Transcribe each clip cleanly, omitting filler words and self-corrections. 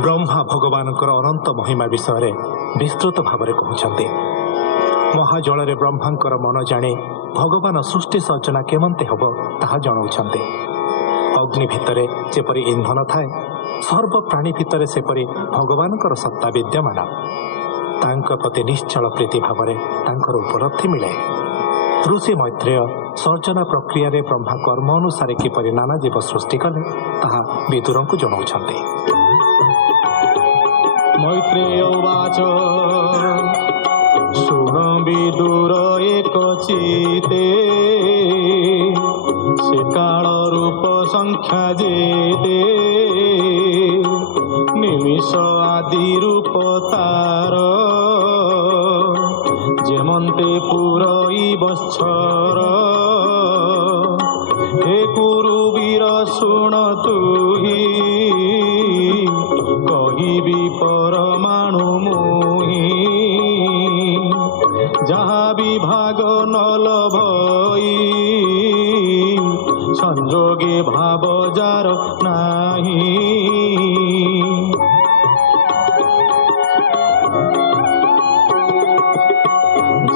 ब्रह्मा भगवान अनंत महिमा विषय विस्तृत भाव में कहते महाजल ब्रह्मांकर मन जाने भगवान सृष्टि सर्जना केमते हम ताहा जनाउछन्ते। अग्नि भितर जेपरी इंधन थाए सर्व प्राणी भितर सेपरी भगवानकर सत्ता विद्यमान तांक प्रति निश्चल प्रीति भाव में उपलब्धि मिले। ऋषि मैत्रेय सर्जना प्रक्रिया रे ब्रह्मा कर्म अनुसार किपरि नाना जीव सृष्टि कले ताहा विदुर को जनाउछन्ते। मैत्रेय वाच शुण विदुर एक चिते से काल रूप संख्या जेते निमिष आदि रूप तार जेमंते पुरई बच्छर हे कुरुवीर शुण तुही कहिबी परमाणु मुही जहाँ विभाग नल भई संजोगे भाव जार नाही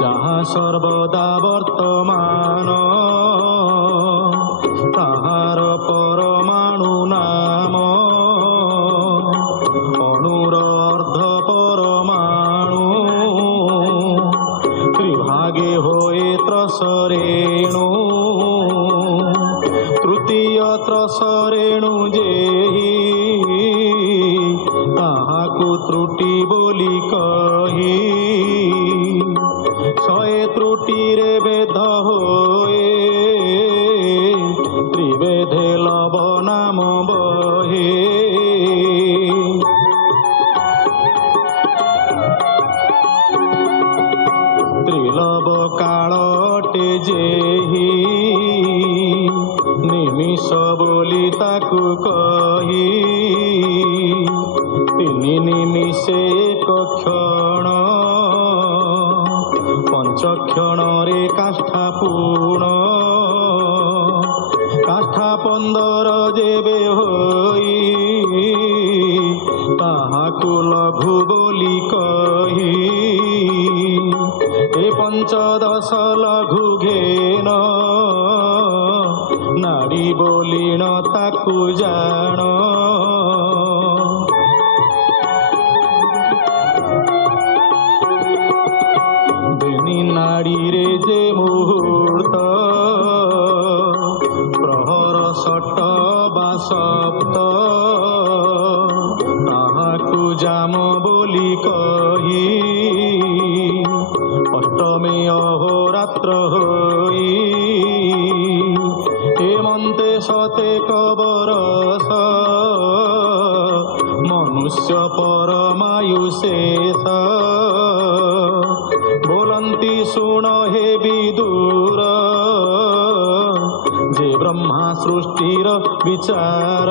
जहाँ सर्वदा वर्तमान ताहार परमाणु नाम अणुर अर्ध परमाणु त्रिभागे होए त्रसरेणु तृतीय त्रसरेणु जेहि ताहाकु त्रुटि बोली कही शहे त्रुटि रे वेद होए त्रिवेदे लव नाम बहे त्रिलव कालटे जेहि निमिष बोली ताकु कही तिनि निमिषे एक क्षण पंच क्षण रे काष्ठा पूर्ण काष्ठा 15 जेबे होई ताहाकु लघु बोली कही ए 15 लघु घेन नाड़ी बोलीण ताकु जान बेनी नाड़ी रे जे मुहूर्त प्रहर सट बा सप्त ताहाकु जाम बोली कही अष्टमे अहोरात्र होई हेमंते शतेक बरस मनुष्य परमायु शेष बोलंती शुण हे विदुर जे ब्रह्मा सृष्टिर विचार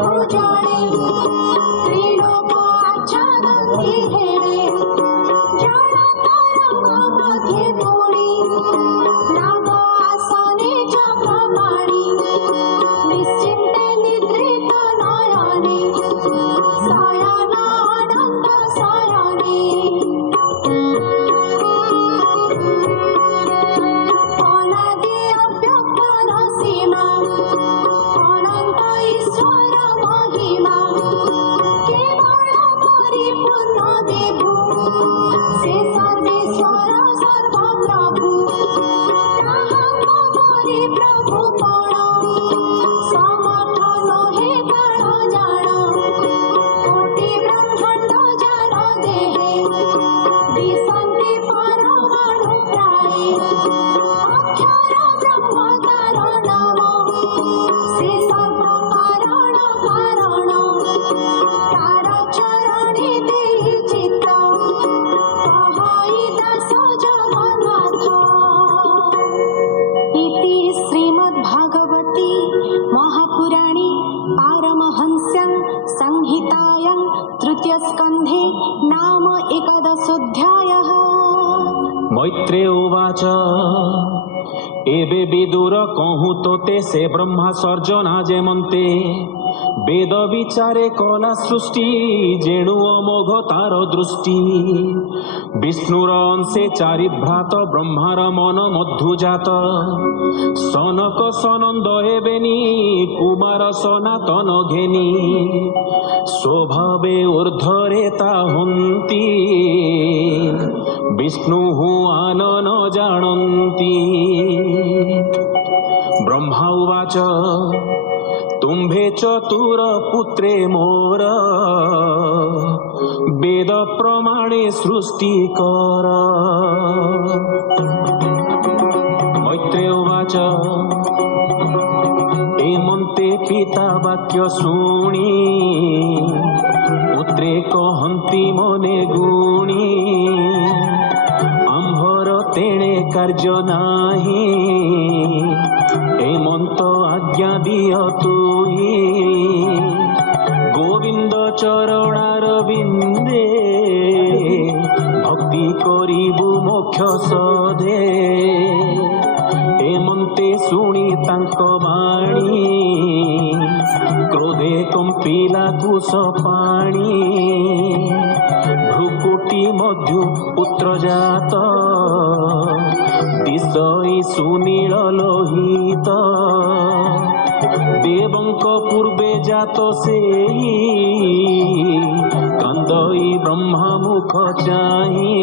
ভোজনে ত্রিলোক আচ্ছাদন্তি হেরে জল তরঙ্গ মধ্যে পড়ি নাগ আসনে চক্রপাণি নিশ্চিন্তে নিদ্রিত নয়নে শয়ন অনন্ত শয়নে অনাদি অব্যক্ত নসীমা অনন্ত ঈশ্বর মহিমা কেবল পরিপূর্ণ বিভু সে সর্বেশ্বর সর্বপ্রভু তাহাঙ্গ পরিপ্রভু পণ সমর্থ নহে প্রাণ জাণ কোটি ব্রহ্মাণ্ড জান দেহে বিশন্তি পরমাণু প্রায়ে অক্ষর ব্রহ্ম তার নাম সে সর্বকারণ কারণ তার চরণে দেহি চিত্ত কহই দাস জগন্নাথ। ইতি শ্রীমদ্ভাগবতী মহাপুরাণে পারমহংস্যাং সংহিতায়াং তৃতীয়স্কন্ধে নাম একাদশোऽধ্যায়ः। मैत्रेय उवाच एबे विदुर कहूँ तोते से ब्रह्मा सर्जना जेमन्ते वेद विचारे कला सृष्टि जेणु अमोघ तार दृष्टि विष्णुर अंशे चारि भ्रात ब्रह्मार मन मध्युजात सनक सनंद हेबेनी कुमार सनातन घेनी स्वभावे ऊर्ध्वरे ताहन्ति विष्णु आनन जानन्ति। ब्रह्मा उवाच तुम्भे चतुर पुत्रे मोर वेद प्रमाणे सृष्टि कर। मैत्रेय उवाच एमन्ते पिता वाक्य शुणी पुत्रे कहन्ति मने गुणी आम्भर तेणे कार्य नाही हेमंत आज्ञा दिय तुही गोविंद चरणार बिंदे भक्ति करिबु मोक्ष सदे हेमंते शुणी तांक बाणी क्रोधे कंपिला कुश पाणी भ्रुकुटी मध्यु पुत्र जात दिशई सुनील लोहित देवंक पूर्वे जात सेई कांदई ब्रह्मा मुख चाही।